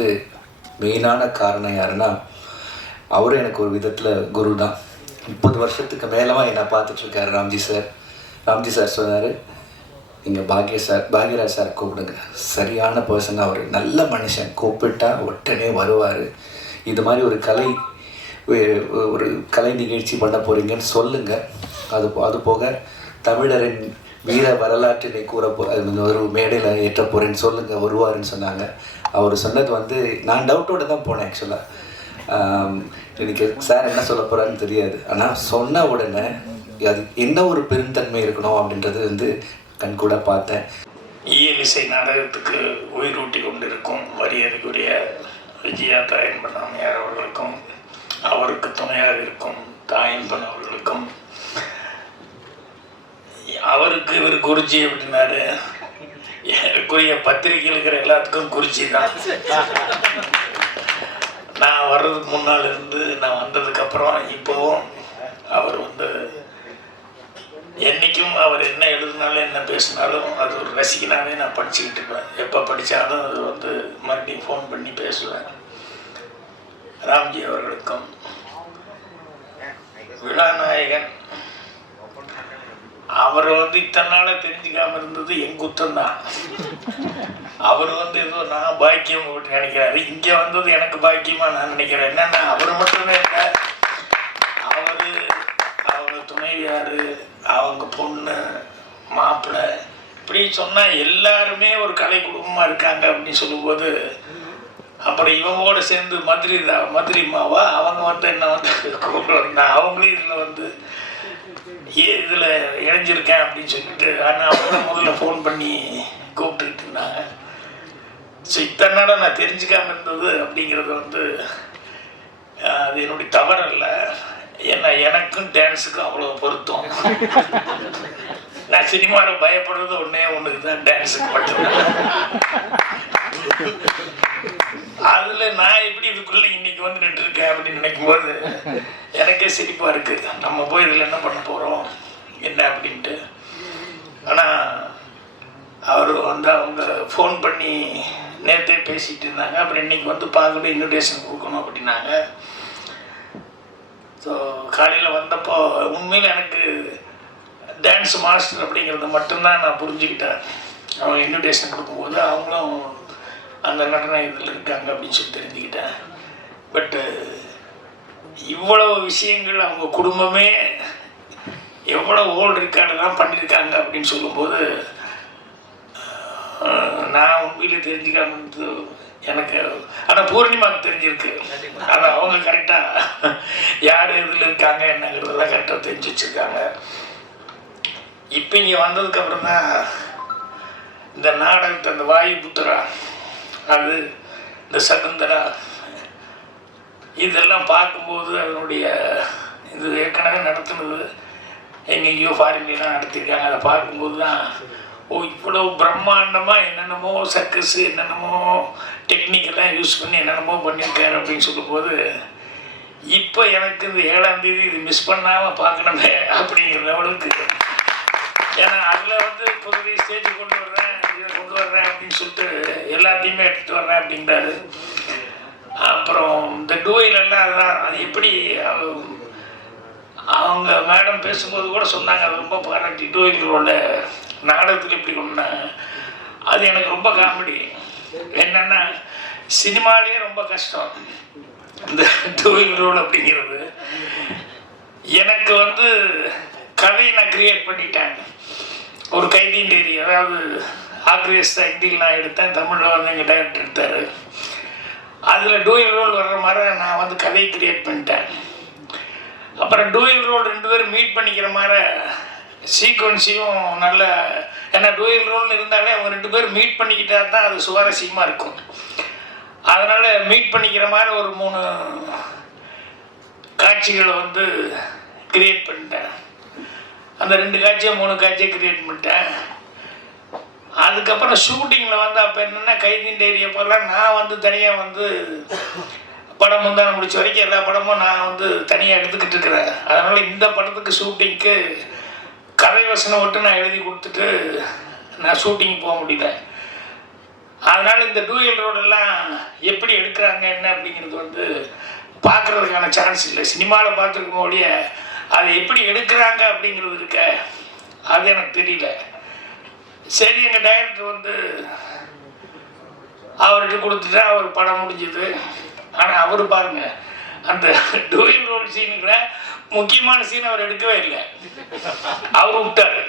வந்து மெயினான காரணம் யாருன்னா, அவரும் எனக்கு ஒரு விதத்தில் குரு தான். 30 வருஷத்துக்கு மேலமாக என்னை பார்த்துட்ருக்காரு ராம்ஜி சார். ராம்ஜி சார் சொன்னார், நீங்கள் பாக்யராஜ் சார் கூப்பிடுங்க, சரியான பர்சன், அவர் நல்ல மனுஷன், கூப்பிட்டா உடனே வருவார். இது மாதிரி ஒரு கலை நிகழ்ச்சி பண்ண போகிறீங்கன்னு சொல்லுங்கள். அது போக தமிழரின் வீர வரலாற்றினை ஒரு மேடையில் ஏற்ற போகிறேன்னு சொல்லுங்கள், வருவாருன்னு சொன்னாங்க. அவர் சொன்னது வந்து நான் டவுட்டோடு தான் போனேன் ஆக்சுவலாக. எனக்கு சார் என்ன சொல்ல போகிறான்னு தெரியாது. ஆனால் சொன்ன உடனே அது என்ன ஒரு பெருந்தன்மை இருக்கணும் அப்படின்றது வந்து கண்கூட பார்த்தேன். இயலிசை நாடகத்துக்கு உயிரூட்டி கொண்டிருக்கும் மரியாதைக்குரிய விஜயா தாயன்பன் அம்மையார் அவர்களுக்கும், அவருக்கு துணையாக இருக்கும் தாயன்பன் அவர்களுக்கும், அவருக்கு இவர் குருஜி அப்படின்னாரு, எனக்குரிய பத்திரிகையில் இருக்கிற எல்லாத்துக்கும் குருஜி தான். நான் வர்றதுக்கு முன்னால் இருந்து நான் வந்ததுக்கப்புறம் இப்போவும் அவர் வந்து என்றைக்கும் அவர் என்ன எழுதினாலும் என்ன பேசினாலும் அது ஒரு ரசிகனாகவே நான் படிச்சுக்கிட்டு இருப்பேன். எப்போ படித்தாலும் அது வந்து மறுபடியும் ஃபோன் பண்ணி பேசுவேன். ராம்ஜி அவர்களுக்கும் விழாநாயகன் அவரை வந்து இத்தனை நாளாக தெரிஞ்சுக்காமல் இருந்தது என் குத்தம் தான். அவர் வந்து ஏதோ நான் பாக்கியம் அப்படின்னு நினைக்கிறாரு. இங்கே வந்தது எனக்கு பாக்கியமாக நான் நினைக்கிறேன். என்னென்னா அவர் மட்டுமே இல்லை, அவங்க துணைவியார், அவங்க பொண்ணு, மாப்பிள்ளை, இப்படி சொன்னால் எல்லாருமே ஒரு கலை குடும்பமாக இருக்காங்க அப்படின்னு சொல்லும்போது, அப்புறம் இவங்களோட சேர்ந்து மதுரை மாவா அவங்க வந்து என்ன வந்து கூப்பிட்டு அவங்களே இதில் வந்து இதில் இணைஞ்சிருக்கேன் அப்படின்னு சொல்லிட்டு, ஆனால் அவங்க முதல்ல ஃபோன் பண்ணி கூப்பிட்டுக்கிட்டு இருந்தாங்க. ஸோ இத்தனை நாளாக நான் தெரிஞ்சுக்காமல் இருந்தது அப்படிங்கிறது வந்து அது என்னுடைய தவறல்ல. ஏன்னா எனக்கும் டான்ஸுக்கும் அவ்வளோ பொருத்தம். நான் சினிமாவில் பயப்படுறது ஒன்றுக்கு தான், டான்ஸுக்கு மட்டும். அதில் நான் எப்படி இதுக்குள்ளே இன்னைக்கு வந்து நின்றுருக்கேன் அப்படின்னு நினைக்கும்போது எனக்கே சிரிப்பாக இருக்குது. நம்ம போய் இதில் என்ன பண்ண போகிறோம் என்ன அப்படின்ட்டு. ஆனால் அவர் வந்து அவங்க ஃபோன் பண்ணி நேற்றே பேசிகிட்டு இருந்தாங்க. அப்புறம் இன்றைக்கி வந்து பார்க்கணும், இன்விடேஷன் கொடுக்கணும் அப்படின்னாங்க. ஸோ காலையில் வந்தப்போ உண்மையில் எனக்கு டான்ஸ் மாஸ்டர் அப்படிங்கிறத மட்டும்தான் நான் புரிஞ்சுக்கிட்டேன். அவங்க இன்விடேஷன் கொடுக்கும்போது அவங்களும் அந்த நடன இதில் இருக்காங்க அப்படின்னு சொல்லி தெரிஞ்சுக்கிட்டேன். பட்டு இவ்வளவு விஷயங்கள் அவங்க குடும்பமே எவ்வளோ ஓல்டு ரெக்கார்டெல்லாம் பண்ணியிருக்காங்க அப்படின்னு சொல்லும்போது நான் உண்மையிலே தெரிஞ்சுக்காம இருந்தது எனக்கு. ஆனால் பூர்ணிமாவுக்கு தெரிஞ்சிருக்கு. ஆனால் அவங்க கரெக்டாக யார் இதில் இருக்காங்க என்னங்கிறதெல்லாம் கரெக்டாக தெரிஞ்சு வச்சுருக்காங்க. இப்போ இங்கே வந்ததுக்கப்புறம் தான் இந்த நாடகத்தை, அந்த வாயு புத்திரா, அது இந்த சகுந்தரா, இதெல்லாம் பார்க்கும்போது அதனுடைய இது ஏற்கனவே நடத்துனது எங்கெங்கேயோ ஃபாரின்லாம் நடத்திருக்காங்க. அதை பார்க்கும்போது தான் இவ்வளோ பிரம்மாண்டமாக என்னென்னமோ சர்க்கஸ், என்னென்னமோ டெக்னிக்கெல்லாம் யூஸ் பண்ணி என்னென்னமோ பண்ணியிருக்காரு அப்படின்னு சொல்லும்போது, இப்போ எனக்கு இந்த 7ஆம் தேதி இது மிஸ் பண்ணாமல் பார்க்கணுமே அப்படிங்கிற லெவலுக்கு. ஏன்னா அதில் வந்து புதிய ஸ்டேஜ் கொண்டு வர்றேன், இதை கொண்டு வர்றேன் அப்படின்னு சொல்லிட்டு எல்லாத்தையுமே எடுத்துகிட்டு வர்றேன் அப்படின்றாரு. அப்புறம் இந்த டூயிலெல்லாம் அதான், அது எப்படி அவங்க மேடம் பேசும்போது கூட சொன்னாங்க, அது ரொம்ப பாராட்டி டூயிலோட நாடகத்தில் எப்படி கொண்டாங்க. அது எனக்கு ரொம்ப காமெடி. என்னென்னா சினிமாலேயே ரொம்ப கஷ்டம் இந்த டூயில் ரோல் அப்படிங்கிறது. எனக்கு வந்து கதையை நான் கிரியேட் பண்ணிட்டேன். ஒரு கைதியின் டைரி, அதாவது ஆக்ரேஸ்டா ஹிந்தியில் நான் எடுத்தேன், தமிழில் வந்து எங்கள் டைரக்டர் எடுத்தார். அதில் டூயில் ரோல் வர்ற மாதிரி நான் வந்து கதையை கிரியேட் பண்ணிட்டேன். அப்புறம் டூயில் ரோல் 2 பேரும் மீட் பண்ணிக்கிற மாதிரி சீக்வன்ஸையும் நல்ல, ஏன்னா டூயல் ரோல்னு இருந்தாலே அவங்க 2 பேரும் மீட் பண்ணிக்கிட்டா தான் அது சுவாரஸ்யமாக இருக்கும். அதனால் மீட் பண்ணிக்கிற மாதிரி ஒரு 3 காட்சிகளை வந்து கிரியேட் பண்ணிட்டேன். அந்த 2 காட்சியை 3 காட்சியை கிரியேட் பண்ணிட்டேன். அதுக்கப்புறம் ஷூட்டிங்கில் வந்து அப்போ என்னென்னா கைதின் டைரி அப்போல்லாம் நான் வந்து தனியாக வந்து படம் முந்தான முடிச்ச வரைக்கும் எல்லா படமும் நான் வந்து தனியாக எடுத்துக்கிட்டு இருக்கிறேன். அதனால் இந்த படத்துக்கு ஷூட்டிங்க்கு கதை வசனம் மட்டும் நான் எழுதி கொடுத்துட்டு நான் ஷூட்டிங் போக முடியல. அதனால் இந்த டூயல் ரோடெல்லாம் எப்படி எடுக்கிறாங்க என்ன அப்படிங்கிறது வந்து பார்க்குறதுக்கான சான்ஸ் இல்லை. சினிமாவில் பார்த்துருக்கும் ஒழிய அதை எப்படி எடுக்கிறாங்க அப்படிங்கிறது இருக்க அது எனக்கு தெரியல. சரி, எங்கள் டைரக்டர் வந்து அவர்கிட்ட கொடுத்துட்டா அவர் படம் முடிஞ்சது. ஆனால் அவர் பாருங்கள், அந்த டூயல் ரோல் சீனுக்குள்ள முக்கியமான சீன் அவர் எடுக்கவே இல்லை, அவர் விட்டார்.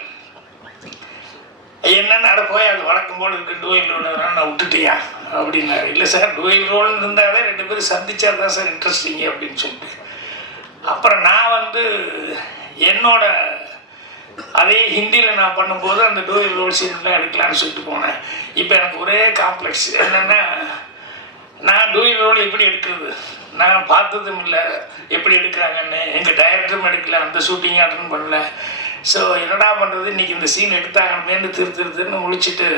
என்னென்ன அட போய் அது வழக்கம் போல் இருக்கு, டூயல் ரோல் நான் விட்டுட்டியா அப்படின்னாரு. இல்லை சார், டூயல் ரோல்னு இருந்தாலே 2 பேரும் சந்திச்சா தான் சார் இன்ட்ரெஸ்டிங்கு அப்படின்னு சொல்லிட்டு அப்புறம் நான் வந்து என்னோட அதே ஹிந்தியில் நான் பண்ணும்போது அந்த டூயல் ரோல் சீன்லாம் எடுக்கலான்னு சொல்லிட்டு போனேன். இப்போ எனக்கு ஒரே காம்ப்ளெக்ஸ் என்னென்னா, நான் டூயல் ரோல் எப்படி எடுக்கிறது நான் பார்த்ததும் இல்லை, எப்படி எடுக்கிறாங்கன்னு. எங்கள் டைரக்டரும் எடுக்கல, அந்த ஷூட்டிங் அட்டன் பண்ணல. ஸோ என்னடா பண்ணுறது, இன்றைக்கி இந்த சீன் எடுத்தாங்கன்னு திருன்னு முழிச்சிட்டு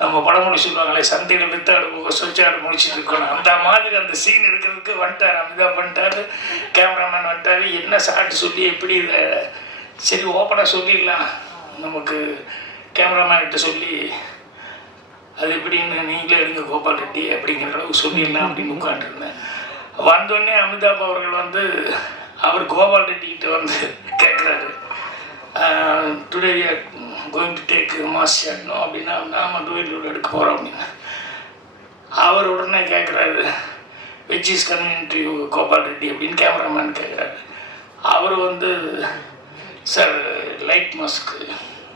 நம்ம படமொழி சொல்லுவாங்களே, சந்தையில் வித்தாடு சொச்சாடு முடிச்சுட்டு இருக்கணும். அந்த மாதிரி அந்த சீன் எடுக்கிறதுக்கு வந்துட்டார், அமிதாப் பண்ணிட்டார், கேமராமேன் வந்துட்டார். என்ன சாட்டு சொல்லி எப்படி இதை சரி ஓப்பனாக சொல்லிடலாம், நமக்கு கேமராமேன்கிட்ட சொல்லி அது எப்படின்னு நீங்களே எடுங்க கோபால் ரெட்டி அப்படிங்கிற அளவுக்கு சொல்லிடலாம் அப்படின்னு உட்காந்துருந்தேன். வந்தோடனே அமிதாப் அவர்கள் வந்து அவர் கோபால் ரெட்டிக்கிட்ட வந்து கேட்குறாரு, today going to take mass shot no அப்படின்னா, நாம் டூயல் ரோல் எடுக்க போகிறோம் அப்படின்னு. அவர் உடனே கேட்குறாரு, which is convenient to you Gopal Reddy அப்படின்னு கேமராமேன் கேட்குறாரு. அவர் வந்து sir light mask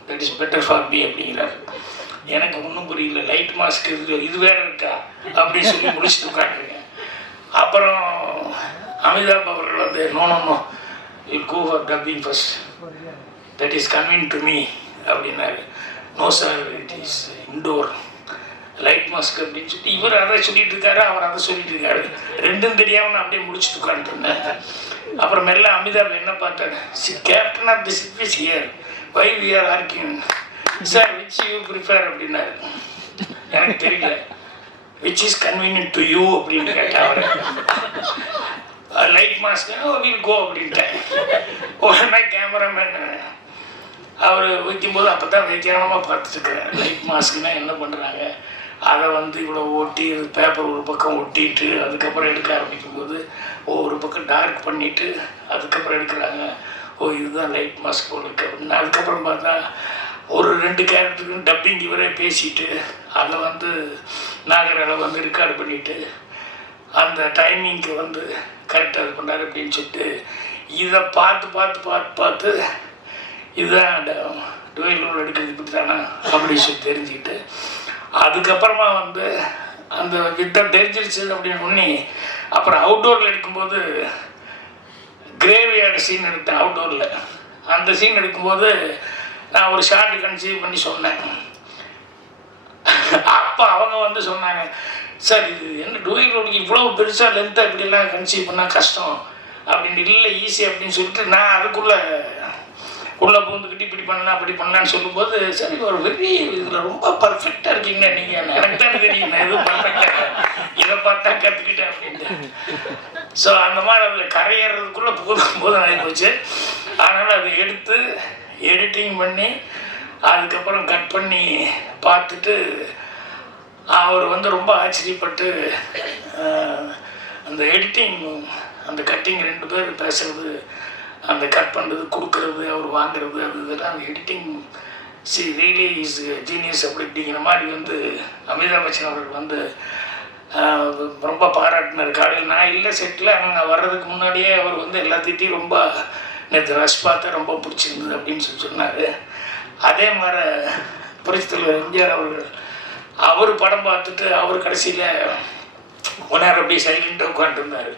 that is better for me அப்படிங்கிறாரு. எனக்கு ஒன்றும் புரியல, லைட் மாஸ்க் இது வேறு இருக்கா அப்படின்னு சொல்லி முடிச்சுட்டு உட்காந்துருக்கேன். அப்புறம் அமிதாப் அவர்கள் வந்து no you go for dubbing first that is convenient to me அப்படின்னாரு. No sir, it is indoor light mask அப்படின்னு சொல்லிட்டு இவர் அதை சொல்லிட்டு இருக்காரு, அவர் அதை சொல்லிட்டு இருக்காரு. ரெண்டும் தெரியாமல் நான் அப்படியே முடிச்சுட்டு உட்காந்துருந்தேன். அப்புறம் மெல்ல அமிதாப் என்ன பார்த்தாரு, captain of the ship is here, why we are arguing sir, which you prefer அப்படின்னாரு. எனக்கு தெரியல, which is convenient to you அப்படின்னு கேட்டேன். அவர் லைட் மாஸ்க் வில் கோ அப்படின்ட்டேன். உடனே கேமராமேன் அவர் வைக்கும்போது அப்போ தான் வைக்காமமாக பார்த்துட்டுருக்கிறேன். லைட் மாஸ்க்குன்னா என்ன பண்ணுறாங்க, அதை வந்து இவ்வளோ ஒட்டி பேப்பர் ஒரு பக்கம் ஒட்டிட்டு அதுக்கப்புறம் எடுக்க ஆரம்பிக்கும்போது ஒரு பக்கம் டார்க் பண்ணிவிட்டு அதுக்கப்புறம் எடுக்கிறாங்க. ஓ, இதுதான் லைட் மாஸ்க் போல் இருக்குது அப்படின்னு. அதுக்கப்புறம் பார்த்தா ஒரு 2 கேரக்டருக்கும் டப்பிங் இவரே பேசிட்டு அதை வந்து நாகரால வந்து ரெக்கார்டு பண்ணிவிட்டு அந்த டைமிங்க்கு வந்து கரெக்டாக இது பண்ணார் அப்படின்னு சொல்லிட்டு இதை பார்த்து இதுதான் டூயல் ரோல் எடுக்கிறது பற்றி தானே அப்படின்னு சொல்லி தெரிஞ்சுக்கிட்டு அதுக்கப்புறமா வந்து அந்த வித்தம் தெரிஞ்சிருச்சு அப்படின்னு ஒன்று. அப்புறம் அவுட்டோரில் எடுக்கும்போது கிரேவியார்டு சீன் எடுத்தேன் அவுட்டோரில். அந்த சீன் எடுக்கும்போது நான் ஒரு ஷார்ட் கன்சீவ் பண்ணி சொன்னேன். அப்போ அவங்க வந்து சொன்னாங்க, சார் இது என்ன டூயல் ரோலுக்கு இவ்வளோ பெருசாக லென்த்தாக இப்படிலாம் கன்சீவ் பண்ணால் கஷ்டம் அப்படின்னு. இல்லை ஈஸி அப்படின்னு சொல்லிட்டு நான் அதுக்குள்ளே பூந்துக்கிட்டு இப்படி பண்ணலாம் அப்படி பண்ணலான்னு சொல்லும்போது, சரி ஒரு பெரிய இதில் ரொம்ப பர்ஃபெக்டாக இருக்கீங்க நீங்கள், எனக்கு தானே தெரியும் நான் எதுவும் பர்ஃபெக்டாக இதை பார்த்தா கற்றுக்கிட்டேன் அப்படின்ட்டு. ஸோ அந்த மாதிரி அதில் கரையேறதுக்குள்ளே போதும் ஆகி போச்சு. அதனால் அதை எடுத்து எடிட்டிங் பண்ணி அதுக்கப்புறம் கட் பண்ணி பார்த்துட்டு அவர் வந்து ரொம்ப ஆச்சரியப்பட்டு அந்த எடிட்டிங் அந்த கட்டிங் 2 பேர் பேசுகிறது, அந்த கட் பண்ணுறது, கொடுக்கறது, அவர் வாங்குறது, அது இதெல்லாம் அந்த எடிட்டிங் ரியலி இஸ் ஜீனியஸ் அப்படிங்கிற மாதிரி வந்து அமிதாப் பச்சன் அவர்கள் வந்து ரொம்ப பாராட்டினார். காலையில் நான் இல்லை செட்டில், ஆனால் வர்றதுக்கு முன்னாடியே அவர் வந்து எல்லாத்தையும் ரொம்ப நேற்று ரஷ் பார்த்தா ரொம்ப பிடிச்சிருந்தது அப்படின்னு சொன்னார். அதே மாதிரி புரட்சித்தலைவர் எம்ஜிஆர் அவர்கள் அவர் படம் பார்த்துட்டு அவர் கடைசியில் ஒன்னார் அப்படியே சைலண்டாக உட்காந்துருந்தார்.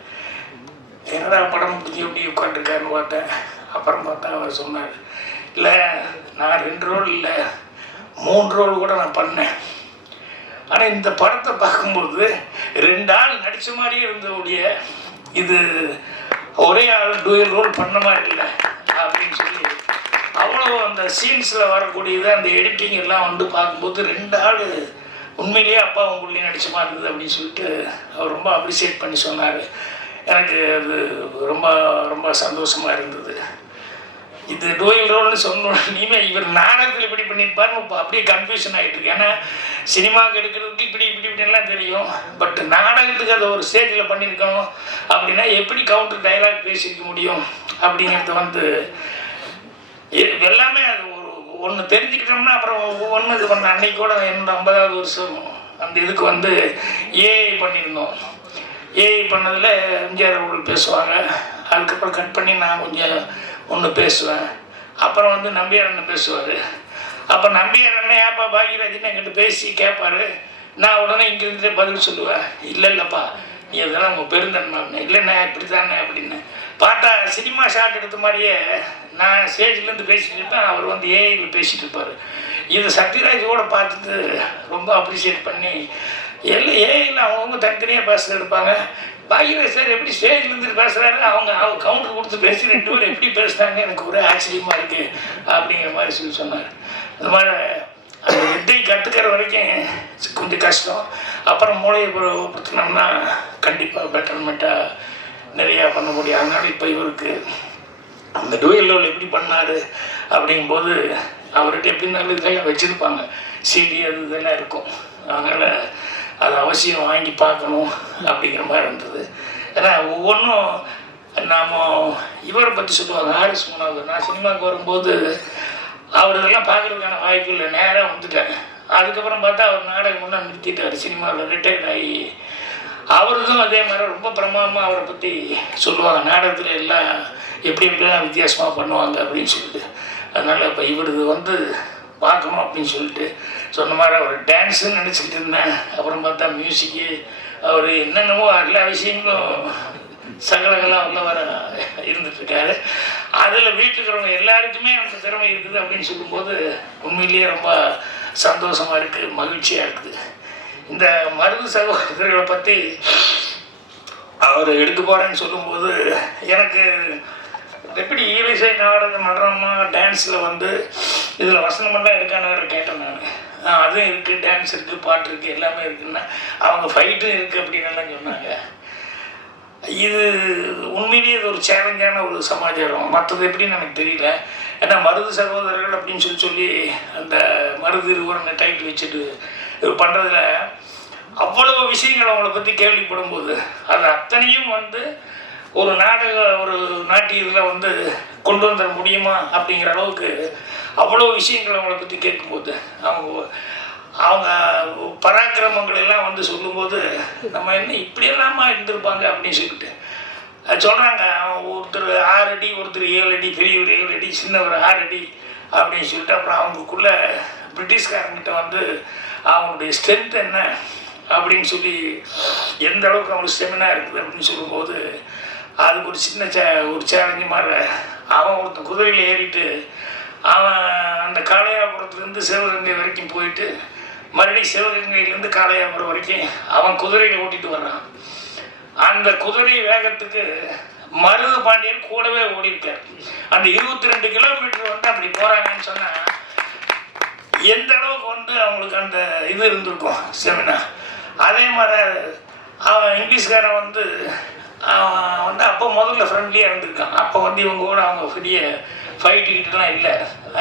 என்னடா படம் முடிஞ்சு எப்படி உட்காந்துருக்காருன்னு பார்த்தேன். அப்புறம் பார்த்தா அவர் சொன்னார், இல்லை நான் 2 ரோல் இல்லை 3 ரோல் கூட நான் பண்ணேன், ஆனால் இந்த படத்தை பார்க்கும்போது 2 ஆள் நடித்த மாதிரியே இருந்தவுடைய இது ஒரே ஆள் டூயல் ரோல் பண்ண மாதிரி இல்லை அப்படின்னு சொல்லி அவ்வளோ அந்த சீன்ஸில் வரக்கூடியது அந்த எடிட்டிங் எல்லாம் வந்து பார்க்கும்போது 2 ஆள் உண்மையிலேயே அப்பா உங்களுடைய நடிச்ச மாதிரி இருந்தது அப்படின்னு சொல்லிட்டு அவர் ரொம்ப அப்ரிசியேட் பண்ணி சொன்னார். எனக்கு அது ரொம்ப ரொம்ப சந்தோஷமாக இருந்தது. இது டூயல் ரோல்னு சொன்னோம். இனிமேல் இவர் நாடகத்தில் இப்படி பண்ணியிருப்பாருன்னு இப்போ அப்படியே கன்ஃபியூஷன் ஆகிட்டு இருக்கு. ஏன்னா சினிமாவுக்கு எடுக்கிறதுக்கு இப்படிலாம் தெரியும். பட் நாடகத்துக்கு அதை ஒரு ஸ்டேஜில் பண்ணியிருக்கணும் அப்படின்னா எப்படி கவுண்டர் டைலாக் பேசியிருக்க முடியும் அப்படிங்கிறது வந்து எல்லாமே அது ஒன்று தெரிஞ்சுக்கிட்டோம்னா அப்புறம் ஒவ்வொன்று இது பண்ண. அன்னைக்கு கூட என்னோட 50வது வருஷம் அந்த இதுக்கு வந்து ஏஐ பண்ணியிருந்தோம். ஏஐ பண்ணதில் எம்ஜிஆர் அவர்கள் பேசுவாங்க. அதுக்கப்புறம் கட் பண்ணி நான் கொஞ்சம் ஒன்று பேசுவேன். அப்புறம் வந்து நம்பியார் அண்ணன் பேசுவார். அப்போ நம்பியார் அண்ணன் ஏப்பா பாக்யராஜன் என்கிட்ட பேசி கேட்பார். நான் உடனே இங்கேருந்துட்டே பதில் சொல்லுவேன், இல்லைப்பா நீ அதெல்லாம் உங்கள் பெருந்தன்மை. இல்லைண்ணே இப்படி தானே அப்படின்னு பார்த்தா சினிமா ஷாட் எடுத்த மாதிரியே நான் ஸ்டேஜ்லேருந்து பேசிகிட்டு இருப்பேன், அவர் வந்து ஏஐயில் பேசிகிட்டு இருப்பார். இது சத்யராஜோட பார்த்துட்டு ரொம்ப அப்ரிஷியேட் பண்ணி எல்லாம் ஏஐயில் அவங்கவுங்க தனித்தனியாக பேசுறது எடுப்பாங்க. பாக்யராஜ் சார் எப்படி ஸ்டேஜ்லேருந்து பேசுகிறாரு, அவங்க கவுண்டர் கொடுத்து பேசி 2 பேரும் எப்படி பேசுகிறாங்க, எனக்கு ஒரே ஆச்சரியமாக இருக்குது அப்படிங்கிற மாதிரி சொன்னார். இந்த மாதிரி அந்த வித்தை கற்றுக்கிற வரைக்கும் கொஞ்சம் கஷ்டம். அப்புறம் மூளையை படுத்தினோம்னா கண்டிப்பாக பெட்டர்மெண்ட்டாக நிறையா பண்ண முடியும். அதனால் இப்போ இவருக்கு அந்த டூயல் லெவல் எப்படி பண்ணார் அப்படிங்கும்போது அவர்கிட்ட எப்படினாலும் இதெல்லாம் வச்சுருப்பாங்க, சிடி அது இதெல்லாம் இருக்கும். அதனால் அது அவசியம் வாங்கி பார்க்கணும் அப்படிங்கிற மாதிரி இருந்தது. ஏன்னா ஒவ்வொன்றும் நாம் இவரை பற்றி சொல்லுவாங்க, ஆர்எஸ் மனோகர். நான் சினிமாவுக்கு வரும்போது அவர் இதெல்லாம் பார்க்குறதுக்கான வாய்ப்பு இல்லை, நேராக வந்துட்டேன். அதுக்கப்புறம் பார்த்தா அவர் நாடகம் ஒன்றா நிறுத்திட்டார், சினிமாவில் ரிட்டையர்ட் ஆகி. அவருக்கும் அதே மாதிரி ரொம்ப பிரமாதமாக அவரை பற்றி சொல்லுவாங்க, நாடகத்தில் எல்லாம் எப்படிலாம் வித்தியாசமாக பண்ணுவாங்க அப்படின்னு சொல்லிட்டு. அதனால் இப்போ இவரது வந்து பார்க்கணும் அப்படின்னு சொல்லிட்டு சொன்ன மாதிரி அவர் டான்ஸுன்னு நினச்சிக்கிட்டு இருந்தேன். அப்புறம் பார்த்தா மியூசிக்கு, அவர் என்னென்னமோ எல்லா விஷயங்களும் சகலகலாக உள்ள வர இருந்துட்டுருக்காரு. அதில் வீட்டில் இருக்கிறவங்க எல்லாருக்குமே அந்த திறமை இருக்குது அப்படின்னு சொல்லும்போது உண்மையிலேயே ரொம்ப சந்தோஷமாக இருக்குது, மகிழ்ச்சியாக இருக்குது. இந்த மருது சகோதரர்களை பற்றி அவர் எடுக்க போகிறேன்னு சொல்லும்போது எனக்கு எப்படி ஈரிசை நாடகம் நடனமாக டான்ஸில் வந்து இதில் வசனமெல்லாம் இருக்கான்னு கேட்டேன் நான். அதுவும் இருக்குது, டான்ஸ் இருக்குது, பாட்டு இருக்குது, எல்லாமே இருக்குன்னா அவங்க ஃபைட்டும் இருக்குது அப்படின்னு எல்லாம் சொன்னாங்க. இது உண்மையிலேயே இது ஒரு சேலஞ்சான ஒரு சமாச்சாரம். மற்றது எப்படின்னு எனக்கு தெரியல. ஏன்னா மருது சகோதரர்கள் அப்படின்னு சொல்லி அந்த மருது இருவரங்க டைட்டில் வச்சுட்டு இது பண்ணுறதுல அவ்வளவு விஷயங்கள் அவங்கள பற்றி கேள்விப்படும்போது அது அத்தனையும் வந்து ஒரு நாட்டியத்தில் வந்து கொண்டு வந்துட முடியுமா அப்படிங்கிற அளவுக்கு அவ்வளோ விஷயங்கள் அவங்கள பற்றி கேட்கும்போது அவங்க பராக்கிரமங்கள் எல்லாம் வந்து சொல்லும்போது நம்ம என்ன இப்படியெல்லாமா இருந்திருப்பாங்க அப்படின்னு சொல்லிட்டு சொல்கிறாங்க. ஒருத்தர் 6 அடி, ஒருத்தர் 7 அடி, பெரியவர் 7 அடி, சின்னவர் 6 அடி அப்படின்னு சொல்லிட்டு அப்புறம் அவங்களுக்குள்ள பிரிட்டிஷ்காரங்கிட்ட வந்து அவங்களுடைய ஸ்ட்ரென்த் என்ன அப்படின்னு சொல்லி எந்த அளவுக்கு அவங்களுக்கு ஸ்டெமினா இருக்குது அப்படின்னு சொல்லும்போது அதுக்கு ஒரு சின்ன ஒரு சேலஞ்சு மாதிரி அவன் ஒருத்தன் குதிரையில் ஏறிட்டு அவன் அந்த காளையாபுரத்துலேருந்து சிவகங்கை வரைக்கும் போயிட்டு மறுபடியும் சிவகங்கையிலேருந்து காளையாபுரம் வரைக்கும் அவன் குதிரையில் ஓட்டிகிட்டு வர்றான். அந்த குதிரை வேகத்துக்கு மருது பாண்டியன் கூடவே ஓடிருக்கார். அந்த 22 கிலோமீட்டர் வந்து அப்படி போகிறாங்கன்னு சொன்னால் எந்த அளவுக்கு வந்து அவங்களுக்கு அந்த இது இருந்திருக்கும் செமினா. அதே மாதிரி அவன் இங்கிலீஷ்காரன் வந்து அவன் வந்து அப்போ முதல்ல ஃப்ரெண்ட்லியாக இருந்திருக்கான். அப்போ வந்து இவங்க கூட அவங்க பெரிய ஃபைட்டுக்கிட்டலாம் இல்லை.